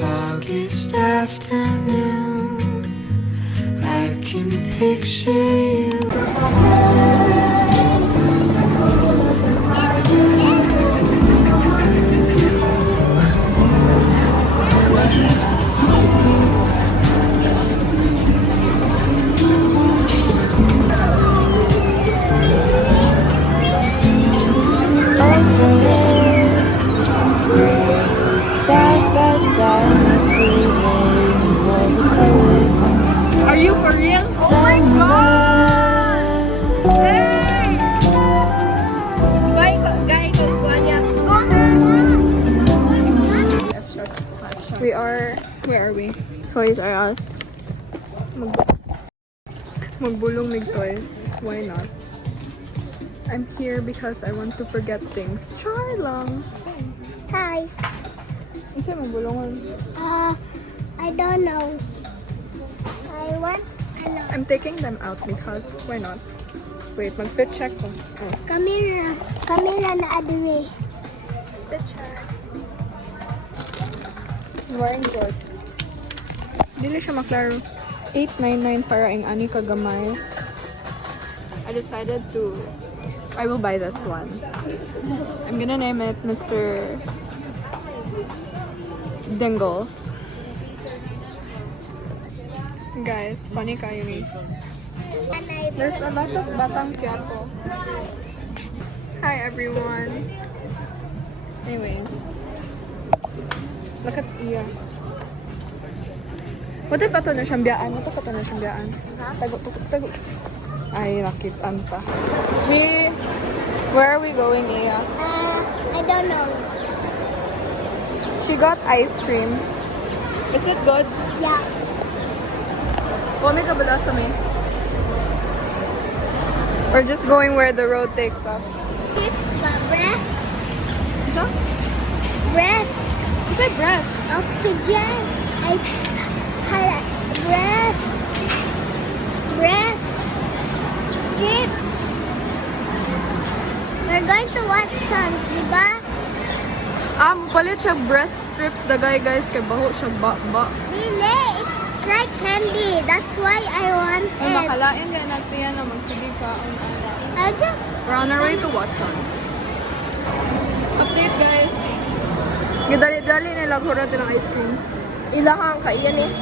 August afternoon, I can picture you. Side by side, my sweet lane, all the colors. Are you for real? Oh my god! Hey! Where are we? Toys R Us. Magbulong mig toys. Why not? I'm here because I want to forget things. Try lang. Hi. Ano sa'yo magbulungan? I don't know. I want, I'm taking them out because why not? Wait, mag-fit check ko. Oh. camera na adre. Fit check. Wearing shorts. Dili siya maklaro. 899 para ang ani kagamay. I decided I will buy this one. I'm gonna name it Mr. Dingles. Guys, funny kayo ni. There's a lot of Batang Quiapo. Hi everyone. Anyways. Look at Iya. What if ato na siyang biyaan? What if ato na siyang biyaan? Tago. Ay, nakitaan pa. Where are we going, Iya? I don't know. She got ice cream. Is it good? Yeah. Wami ka bala sa me? We're just going where the road takes us. It's breath. Isa? Breath. It's like breath. Oxygen. Breath. Breath. Strips. We're going to Watson's, diba? Palit siya breath strips dagay guys kay baho siya ba. Dili, it's like candy. That's why I want Ay, it. makalain ka natin yan na magsige ka. We're on our way to Watson's. Update guys. Gidali-dali nila gura din ang ice cream. Ilahang kaiyan eh.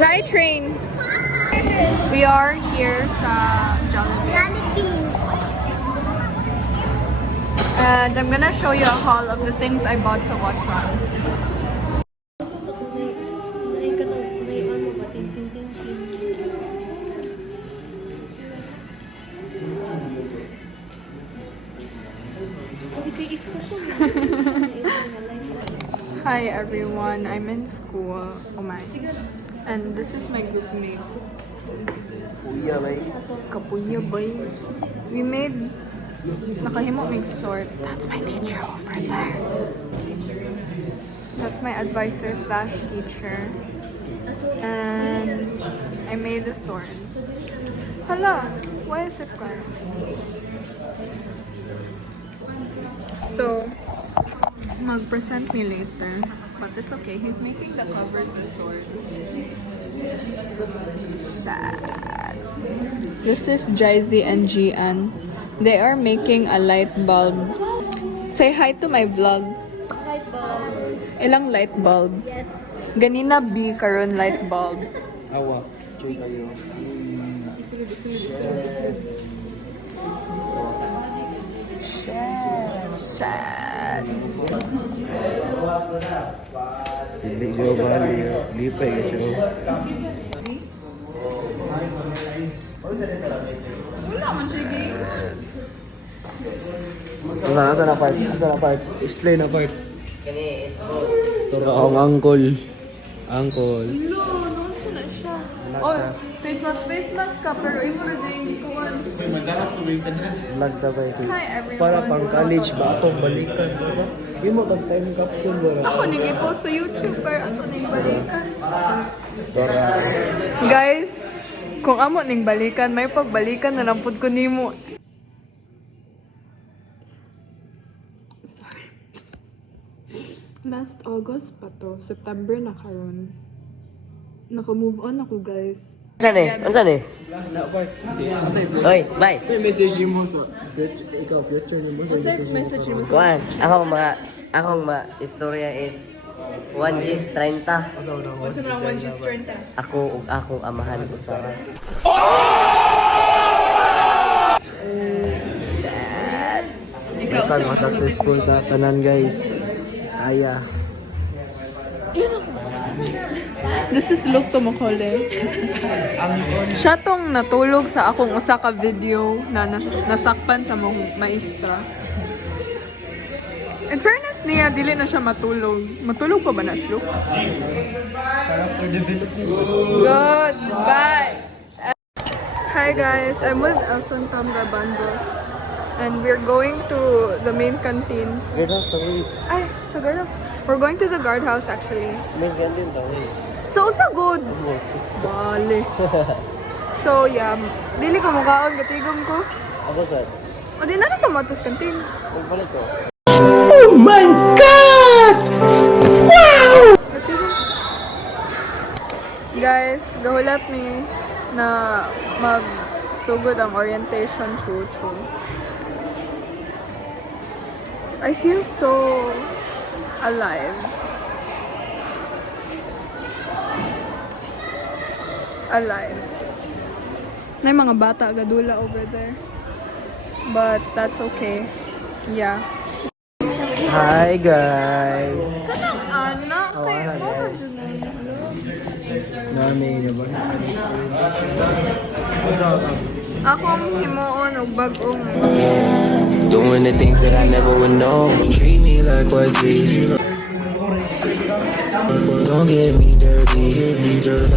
Fly train. We are here sa Jollibee. Jollibee. And I'm gonna show you a haul of the things I bought sa Watson's. Hi everyone, I'm in school. Oh my. And this is my group mate. Kapuya bay. We made nakahimo mig sort. That's my teacher over there. That's my advisor slash teacher. And I made a sort. Hala, why is it gone? So, mag-present me later. But it's okay. He's making the covers a sword. Sad. This is Jaizy and Gian. They are making a light bulb. Say hi to my vlog. Light bulb. Ilang light bulb? Yes. Ganina B karon light bulb. Awa, choy kayo. Sad. Hindi siya bali. Lipay ka siya. Wala man siya gay. Asa na part? Explain na part. Turo akong uncle. Hello, noon sila siya. Oh, face mask ka, pero imo rin na yung kuhan. Vlog daw ba ito? Hi everyone. Para pang college ba atong balikan ko sa? Imo tag time capsule ba? Ako nag-post sa YouTube, pero ato na yung balikan. Tara. Guys, kung amo ning balikan, may pagbalikan na lang pud ko nimo. Sorry. Last August pa to, September na karon. Naka-move on ako, guys. Ansan eh? Oy, bye. Message mo sa ikaw future ni mo. What's your message mo sa Kuan, akong istorya is 1G's 30. What's your mga 1G strength? Ako ug akong amahan usaha. Ikaw, Tag sa mga successful ta tanan guys. Kaya. This is Luke Tumakole. Siya tong natulog sa akong usa ka video na nasakpan sa mong maestra. In fairness niya, dili na siya matulog. Matulog pa ba na si Luke? Goodbye! Hi guys, I'm with Elson Tam Garbanzos. And we're going to the main canteen. Girls tawi. Ay, sa guardhouse. We're going to the guardhouse actually. May gandin tawi. So, unsa good? Bale. So, yeah. Dili ko mukhaon, gatigom ko. Ako sa O, di na na tomatos canteen. pagbalik ko. Gatigom. Guys, gahulat mi na magsugod ang orientation chuchu. I feel so alive. Alive. Na mga bata gadula over there. But that's okay. Yeah. Hi guys. Anak, Oh, kayo hi, mo. guys. Nami na ba ni screen. What's up? Akong himuon og bag-ong Doing the things that I never would know. Treat me like what's easy. Don't get me dirty, hit me dirty.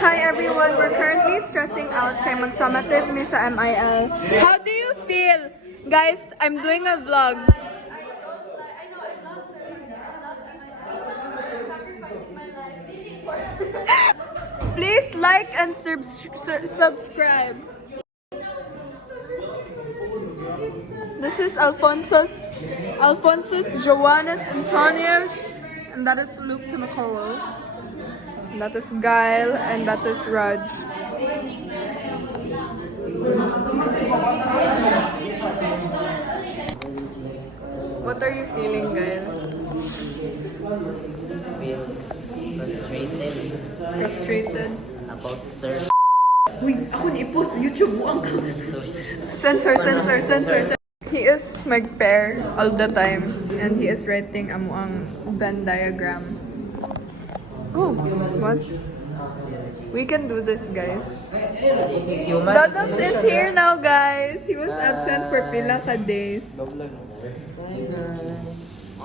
Hi everyone, we're currently stressing out kay magsummative mi sa MIL. How do you feel? Guys, I'm doing a vlog. Please like and subscribe. This is Alphonsus, Joannes, Antonius, and that is Luke Timacolo. And that is Gail, and that is Raj. What are you feeling, Gail? Feel frustrated Frustrated? about search. Wait, ako ni-post sa YouTube mo ang So, Censor. He is mag-pair all the time, and he is writing amo ang Venn diagram. Oh, what? We can do this, guys. Dadams is here now, guys. He was absent for pila ka days.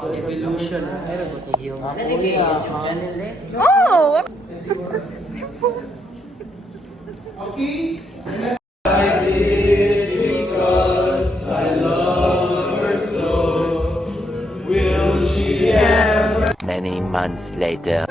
evolution. Oh! Many months later.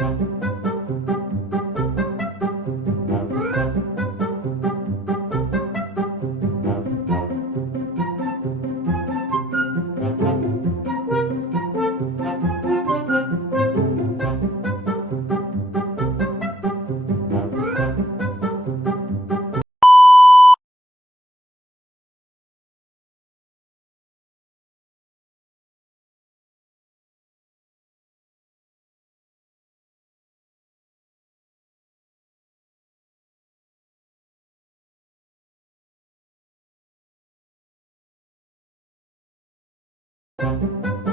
Bye.